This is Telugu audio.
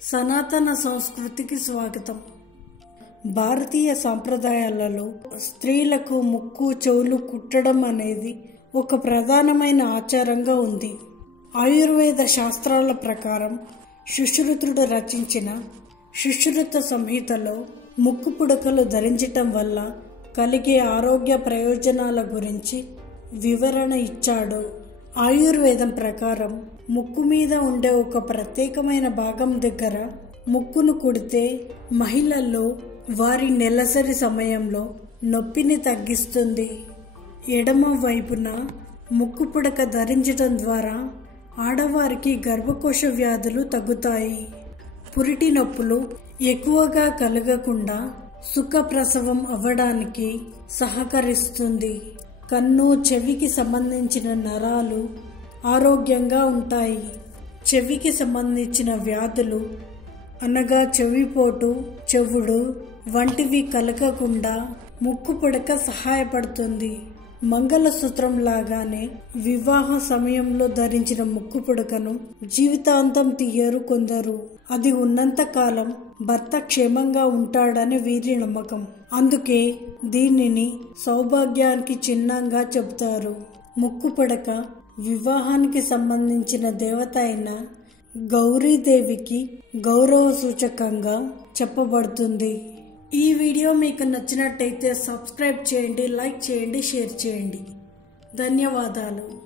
సనాతన సంస్కృతికి స్వాగతం. భారతీయ సాంప్రదాయాలలో స్త్రీలకు ముక్కు చెవులు కుట్టడం అనేది ఒక ప్రధానమైన ఆచారంగా ఉంది. ఆయుర్వేద శాస్త్రాల ప్రకారం సుశ్రుతుడు రచించిన సుశ్రుత సంహితలో ముక్కు పుడకలు ధరించటం వల్ల కలిగే ఆరోగ్య ప్రయోజనాల గురించి వివరణ ఇచ్చాడు. ఆయుర్వేదం ప్రకారం ముక్కు మీద ఉండే ఒక ప్రత్యేకమైన భాగం దగ్గర ముక్కును కుడితే మహిళల్లో వారి నెలసరి సమయంలో నొప్పిని తగ్గిస్తుంది. ఎడమ వైపున ముక్కు పుడక ధరించడం ద్వారా ఆడవారికి గర్భకోశ వ్యాధులు తగ్గుతాయి. పురిటి నొప్పులు ఎక్కువగా కలగకుండా సుఖప్రసవం అవ్వడానికి సహకరిస్తుంది. కన్ను చెవికి సంబంధించిన నరాలు ఆరోగ్యంగా ఉంటాయి. చెవికి సంబంధించిన వ్యాధులు అనగా చెవిపోటు, చెవుడు వంటివి కలగకుండా ముక్కు పుడక సహాయపడుతుంది. మంగళసూత్రం లాగానే వివాహ సమయంలో ధరించిన ముక్కు పుడకను జీవితాంతం తీయరు కొందరు. అది ఉన్నంత కాలం భర్త క్షేమంగా ఉంటాడని వీరి నమ్మకం. అందుకే దీనిని సౌభాగ్యానికి చిహ్నంగా చెబుతారు. ముక్కు పుడక వివాహానికి సంబంధించిన దేవత అయిన గౌరీదేవికి గౌరవ సూచకంగా చెప్పబడుతుంది. ఈ వీడియో మీకు నచ్చినట్టయితే సబ్స్క్రైబ్ చేయండి, లైక్ చేయండి, షేర్ చేయండి. ధన్యవాదాలు.